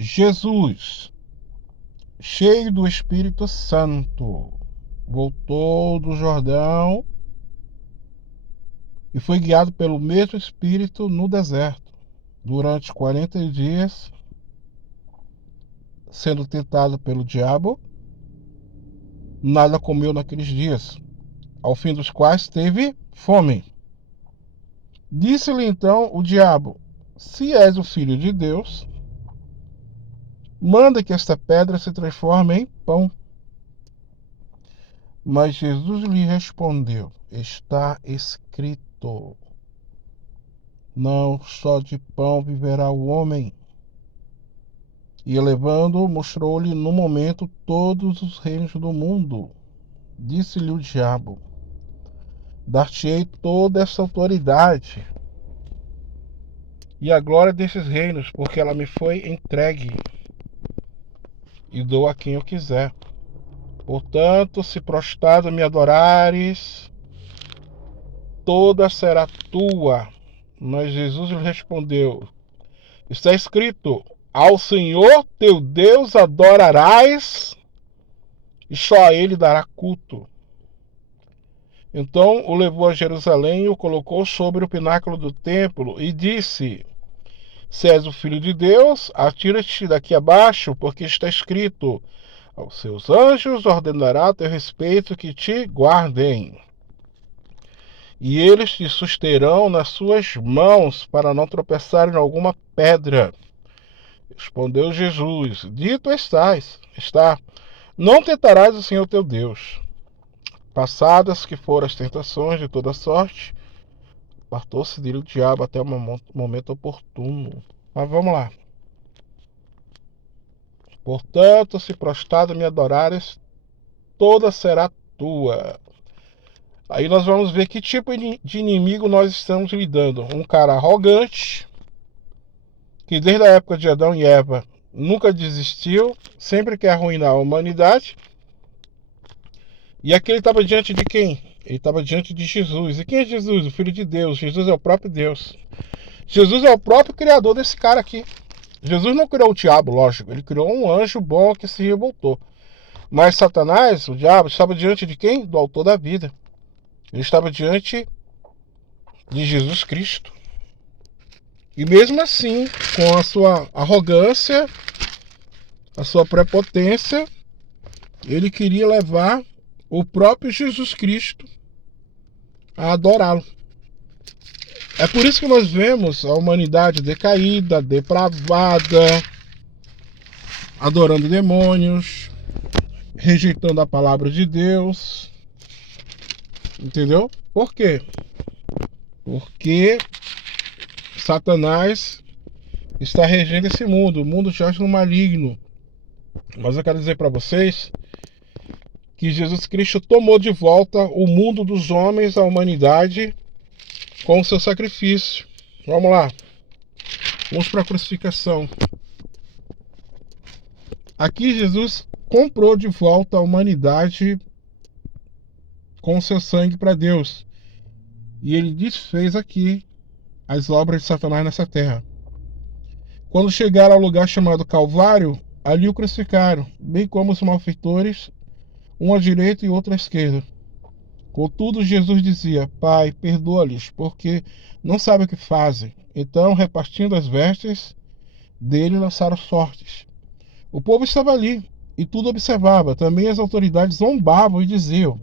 Jesus, cheio do Espírito Santo, voltou do Jordão e foi guiado pelo mesmo Espírito no deserto, durante 40 dias, sendo tentado pelo diabo. Nada comeu naqueles dias, ao fim dos quais teve fome. Disse-lhe então o diabo: se és o Filho de Deus, manda que esta pedra se transforme em pão. Mas Jesus lhe respondeu: está escrito, não só de pão viverá o homem. E elevando, mostrou-lhe no momento todos os reinos do mundo. Disse-lhe o diabo: dar-te-ei toda essa autoridade e a glória desses reinos, porque ela me foi entregue, e dou a quem eu quiser. Portanto, se prostrado me adorares, toda será tua. Mas Jesus lhe respondeu: está escrito, ao Senhor teu Deus adorarás, e só a ele dará culto. Então o levou a Jerusalém e o colocou sobre o pináculo do templo e disse: se és o Filho de Deus, atira-te daqui abaixo, porque está escrito, aos seus anjos ordenará a teu respeito que te guardem, e eles te susterão nas suas mãos, para não tropeçar em alguma pedra. Respondeu Jesus: dito está, não tentarás o Senhor teu Deus. Passadas que foram as tentações de toda sorte, apartou-se dele o diabo até o momento oportuno. Mas vamos lá. Portanto, se prostrado me adorares, toda será tua. Aí nós vamos ver que tipo de inimigo nós estamos lidando. Um cara arrogante, que desde a época de Adão e Eva nunca desistiu, sempre quer arruinar a humanidade. E aqui ele estava diante de quem? Ele estava diante de Jesus. E quem é Jesus? O Filho de Deus. Jesus é o próprio Deus. Jesus é o próprio criador desse cara aqui. Jesus não criou o diabo, lógico. Ele criou um anjo bom que se revoltou. Mas Satanás, o diabo, estava diante de quem? Do autor da vida. Ele estava diante de Jesus Cristo. E mesmo assim, com a sua arrogância, a sua prepotência, ele queria levar o próprio Jesus Cristo a adorá-lo. É por isso que nós vemos a humanidade decaída, depravada, adorando demônios, rejeitando a palavra de Deus. Entendeu? Por quê? Porque Satanás está regendo esse mundo. O mundo jaz no maligno. Mas eu quero dizer para vocês que Jesus Cristo tomou de volta o mundo dos homens, a humanidade, com o seu sacrifício. Vamos lá. Vamos para a crucificação. Aqui Jesus comprou de volta a humanidade com o seu sangue para Deus. E ele desfez aqui as obras de Satanás nessa terra. Quando chegaram ao lugar chamado Calvário, ali o crucificaram, bem como os malfeitores, um à direita e outro à esquerda. Contudo, Jesus dizia: Pai, perdoa-lhes, porque não sabem o que fazem. Então, repartindo as vestes dele, lançaram sortes. O povo estava ali e tudo observava. Também as autoridades zombavam e diziam: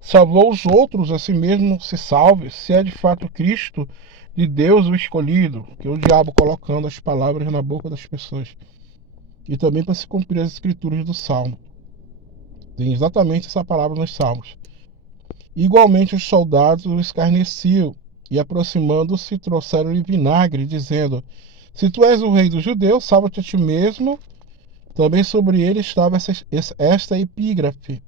salvou os outros, a si mesmo se salve, se é de fato Cristo de Deus o escolhido. Que o diabo colocando as palavras na boca das pessoas. E também para se cumprir as escrituras do Salmo. Tem exatamente essa palavra nos Salmos. Igualmente os soldados o escarneciam e, aproximando-se, trouxeram-lhe vinagre, dizendo: se tu és o rei dos judeus, salva-te a ti mesmo. Também sobre ele estava esta epígrafe,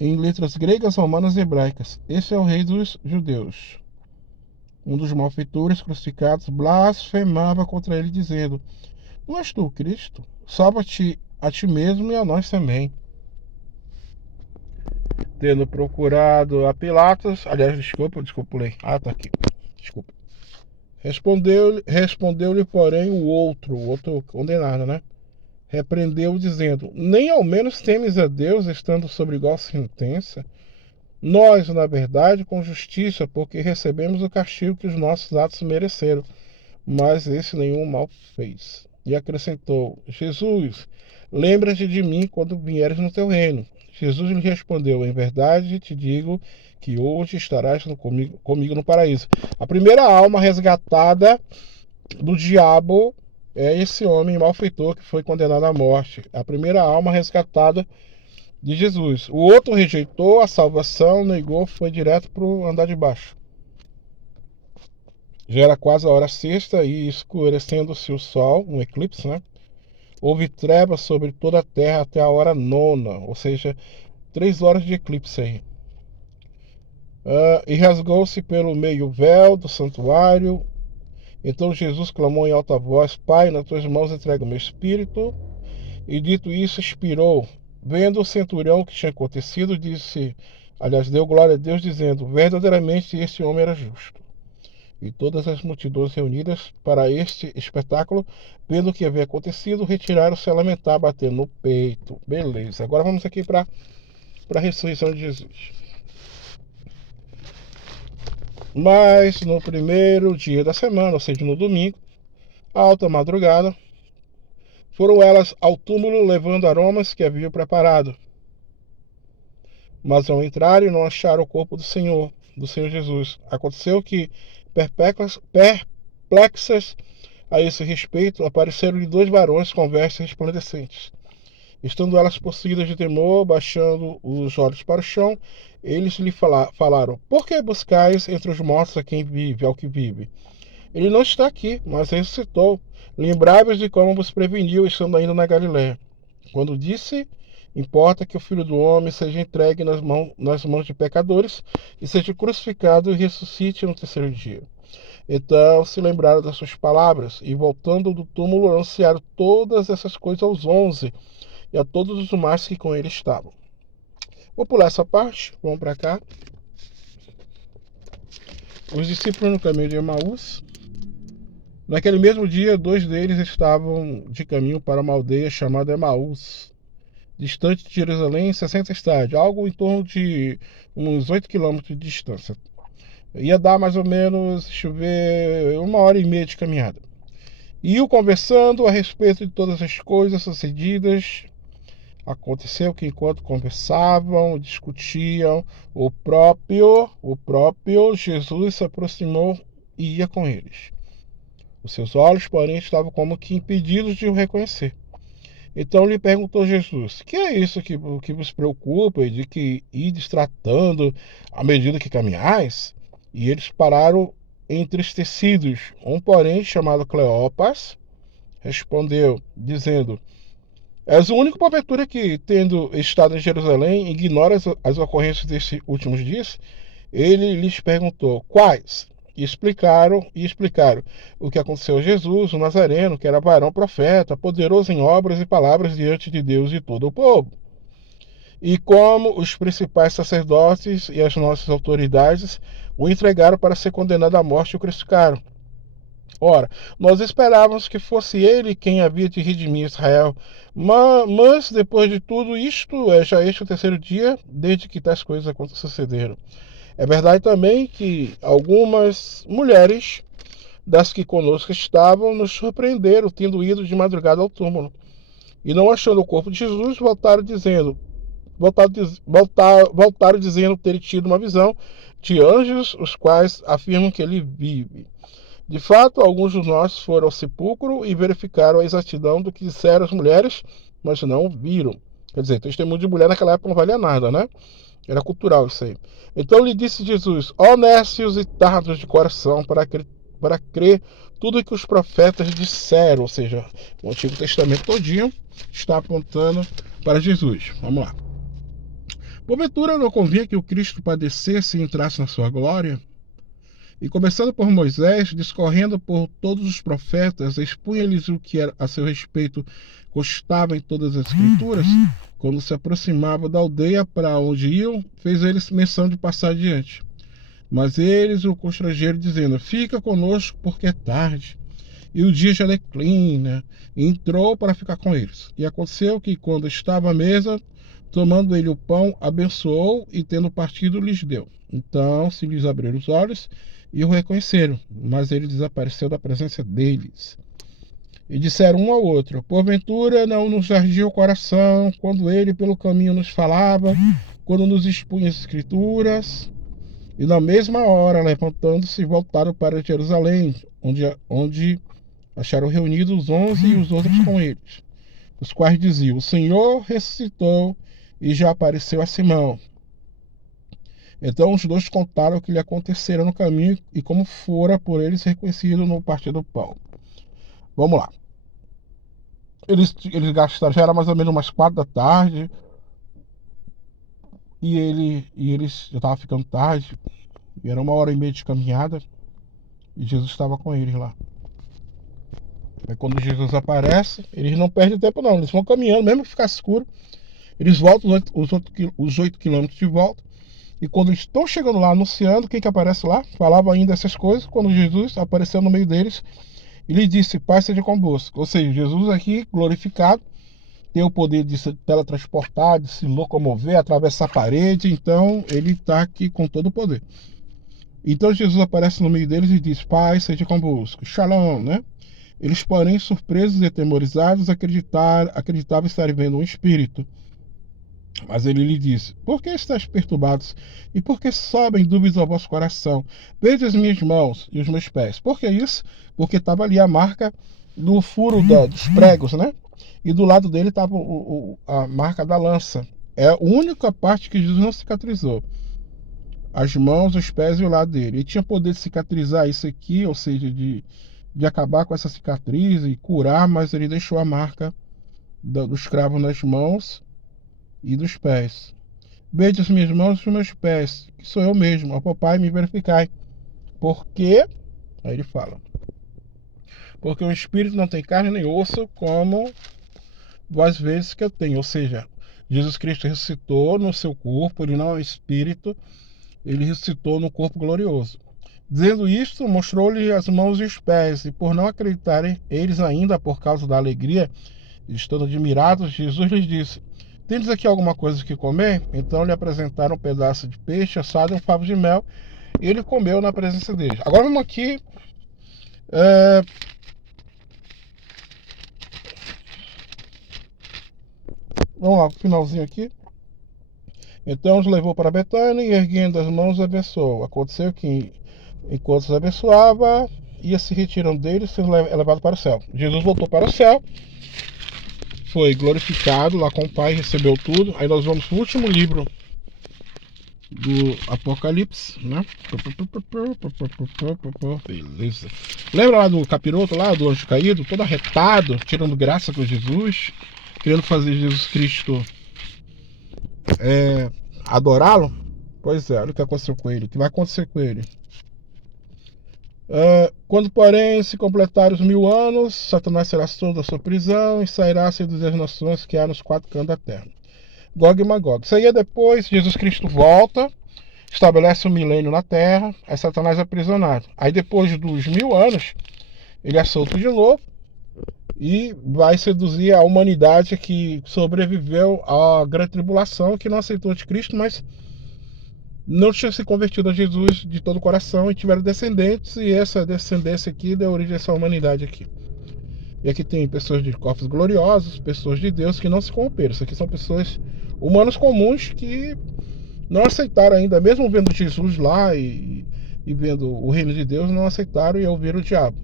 em letras gregas, romanas e hebraicas: este é o rei dos judeus. Um dos malfeitores crucificados blasfemava contra ele, dizendo: não és tu o Cristo? Salva-te a ti mesmo e a nós também. Tendo procurado a Pilatos, aliás, desculpa, pulei. Tá aqui. Desculpa. Respondeu-lhe, porém, o outro condenado, né? Repreendeu, dizendo: Nem ao menos temes a Deus, estando sobre igual sentença? Nós, na verdade, com justiça, porque recebemos o castigo que os nossos atos mereceram, mas esse nenhum mal fez. E acrescentou: Jesus, lembra-te de mim quando vieres no teu reino. Jesus lhe respondeu: Em verdade te digo que hoje estarás comigo no paraíso. A primeira alma resgatada do diabo é esse homem malfeitor que foi condenado à morte. A primeira alma resgatada de Jesus. O outro rejeitou a salvação, negou, foi direto para o andar de baixo. Já era quase a hora sexta e escurecendo-se o sol, um eclipse, né? Houve trevas sobre toda a terra até a hora nona, ou seja, 3 horas de eclipse aí. E rasgou-se pelo meio o véu do santuário. Então Jesus clamou em alta voz: Pai, nas tuas mãos entrego o meu espírito. E dito isso, expirou. Vendo o centurião o que tinha acontecido, deu glória a Deus, dizendo: Verdadeiramente este homem era justo. E todas as multidões reunidas para este espetáculo, vendo o que havia acontecido, retiraram-se a lamentar, batendo no peito. Beleza. Agora vamos aqui para a ressurreição de Jesus. Mas no primeiro dia da semana, ou seja, no domingo, à alta madrugada, foram elas ao túmulo levando aromas que haviam preparado. Mas ao entrarem não acharam o corpo do Senhor Jesus. Aconteceu que, perplexas a esse respeito, apareceram-lhe 2 varões com vestes resplandecentes. Estando elas possuídas de temor, baixando os olhos para o chão, eles lhe falaram: Por que buscais entre os mortos a quem vive, ao que vive? Ele não está aqui, mas ressuscitou. Lembrai-vos de como vos preveniu, estando ainda na Galiléia. Quando disse: Importa que o Filho do Homem seja entregue nas mãos de pecadores e seja crucificado e ressuscite no terceiro dia. Então se lembraram das suas palavras e, voltando do túmulo, anunciaram todas essas coisas aos 11 e a todos os demais que com ele estavam. Vou pular essa parte, vamos para cá. Os discípulos no caminho de Emaús. Naquele mesmo dia, 2 deles estavam de caminho para uma aldeia chamada Emaús, distante de Jerusalém, 60 estádios, algo em torno de uns 8 quilômetros de distância. Ia dar mais ou menos, deixa eu ver, 1h30 de caminhada. Iam conversando a respeito de todas as coisas sucedidas. Aconteceu que enquanto conversavam, discutiam, o próprio Jesus se aproximou e ia com eles. Os seus olhos, porém, estavam como que impedidos de o reconhecer. Então lhe perguntou Jesus: Que é isso que vos preocupa e de que ides tratando à medida que caminhais? E eles pararam entristecidos. Um, porém, chamado Cleopas, respondeu, dizendo: És o único porventura que, tendo estado em Jerusalém, ignora as ocorrências destes últimos dias? Ele lhes perguntou: Quais? E explicaram o que aconteceu a Jesus, o Nazareno, que era varão profeta, poderoso em obras e palavras diante de Deus e todo o povo. E como os principais sacerdotes e as nossas autoridades o entregaram para ser condenado à morte e o crucificaram. Ora, nós esperávamos que fosse ele quem havia de redimir Israel, mas depois de tudo isto, já este o terceiro dia desde que tais coisas sucederam. É verdade também que algumas mulheres das que conosco estavam nos surpreenderam, tendo ido de madrugada ao túmulo. E não achando o corpo de Jesus, voltaram dizendo ter tido uma visão de anjos, os quais afirmam que ele vive. De fato, alguns de nós foram ao sepulcro e verificaram a exatidão do que disseram as mulheres, mas não viram. Quer dizer, testemunho de mulher naquela época não valia nada, né? Era cultural isso aí. Então lhe disse Jesus: Ó nécios e tardos de coração, para crer tudo o que os profetas disseram. Ou seja, o Antigo Testamento todinho está apontando para Jesus. Vamos lá. Porventura não convinha que o Cristo padecesse e entrasse na sua glória? E começando por Moisés, discorrendo por todos os profetas, expunha-lhes o que a seu respeito constava em todas as escrituras. Quando se aproximava da aldeia para onde iam, fez eles menção de passar adiante. Mas eles o constrangeram, dizendo: fica conosco, porque é tarde, e o dia já declina. E entrou para ficar com eles. E aconteceu que, quando estava à mesa, tomando ele o pão, abençoou, e tendo partido, lhes deu. Então se lhes abriram os olhos e o reconheceram, mas ele desapareceu da presença deles. E disseram um ao outro: porventura não nos ardia o coração quando ele pelo caminho nos falava, quando nos expunha as escrituras? E na mesma hora, levantando-se, voltaram para Jerusalém, onde acharam reunidos os 11 e os outros com eles, os quais diziam: o Senhor ressuscitou e já apareceu a Simão. Então os dois contaram o que lhe acontecera no caminho e como fora por eles reconhecido no partir do pão. Vamos lá. Eles gastaram, já era mais ou menos umas 4 da tarde, e eles já estavam ficando tarde, e era 1h30 de caminhada, e Jesus estava com eles lá. Aí quando Jesus aparece, eles não perdem tempo não, eles vão caminhando, mesmo que ficasse escuro, eles voltam os 8 quilômetros de volta, e quando eles estão chegando lá, anunciando, quem que aparece lá? Falava ainda essas coisas, quando Jesus apareceu no meio deles, ele disse: paz seja convosco. Ou seja, Jesus aqui, glorificado, tem o poder de se teletransportar, de se locomover, atravessar a parede, então ele está aqui com todo o poder. Então Jesus aparece no meio deles e diz: paz seja convosco, shalom, né? Eles, porém, surpresos e atemorizados, acreditavam estarem vendo um espírito. Mas ele lhe disse: por que estáis perturbados? E por que sobem dúvidas ao vosso coração? Veja as minhas mãos e os meus pés. Por que isso? Porque estava ali a marca do furo dos pregos, né? E do lado dele estava a marca da lança. É a única parte que Jesus não cicatrizou. As mãos, os pés e o lado dele. Ele tinha poder de cicatrizar isso aqui, ou seja, de acabar com essa cicatriz e curar, mas ele deixou a marca dos cravos nas mãos e dos pés. Veja as minhas mãos e os meus pés, que sou eu mesmo, ó papai, me verificai. Porque, aí ele fala, porque o espírito não tem carne nem osso, como vós vezes que eu tenho. Ou seja, Jesus Cristo ressuscitou no seu corpo, ele não é espírito, ele ressuscitou no corpo glorioso. Dizendo isto, mostrou-lhe as mãos e os pés, e por não acreditarem eles ainda por causa da alegria, estando admirados, Jesus lhes disse: tendes aqui alguma coisa que comer? Então lhe apresentaram um pedaço de peixe assado e um favo de mel, e ele comeu na presença deles. Agora vamos aqui. Vamos lá, finalzinho aqui. Então os levou para Betânia e, erguendo as mãos, abençoou. Aconteceu que, enquanto os abençoava, ia se retirando dele, sendo elevado para o céu. Jesus voltou para o céu, foi glorificado lá com o Pai, recebeu tudo. Aí nós vamos para o último livro do Apocalipse, né? Beleza. Lembra lá do capiroto, lá do anjo caído, todo arretado, tirando graça com Jesus, querendo fazer Jesus Cristo adorá-lo? Pois é, olha o que aconteceu com ele, o que vai acontecer com ele. Quando, porém, se completarem os 1000 anos, Satanás será solto da sua prisão e sairá a seduzir as nações que há nos 4 cantos da terra. Gog e Magog. Isso aí é depois, Jesus Cristo volta, estabelece um milênio na terra, aí Satanás é aprisionado. Aí depois dos 1000 anos, ele é solto de novo e vai seduzir a humanidade que sobreviveu à grande tribulação, que não aceitou de Cristo, mas não tinha se convertido a Jesus de todo o coração e tiveram descendentes, e essa descendência aqui deu origem a essa humanidade aqui. E aqui tem pessoas de corpos gloriosos, pessoas de Deus que não se corromperam. Isso aqui são pessoas, humanos comuns, que não aceitaram ainda, mesmo vendo Jesus lá e vendo o reino de Deus, não aceitaram e ouviram o diabo,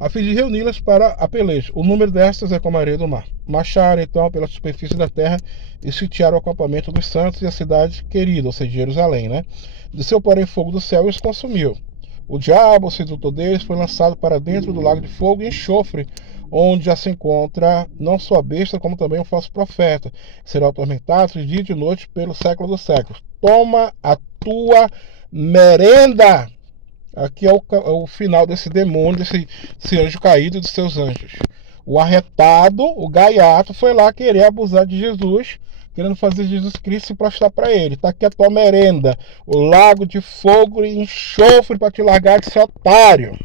a fim de reuni-las para a peleja. O número destas é como a areia do mar. Marcharam então pela superfície da terra e sitiaram o acampamento dos santos e a cidade querida, ou seja, Jerusalém, né? Desceu, porém, fogo do céu e os consumiu. O diabo, o sedutor deles, foi lançado para dentro do lago de fogo e enxofre, onde já se encontra não só a besta, como também um falso profeta. Será atormentado de dia e de noite pelo século dos séculos. Toma a tua merenda! Aqui é o final desse demônio, desse anjo caído e dos seus anjos. O arretado, o gaiato, foi lá querer abusar de Jesus, querendo fazer Jesus Cristo se prostrar para ele. Tá aqui a tua merenda, o lago de fogo e enxofre para te largar de ser otário.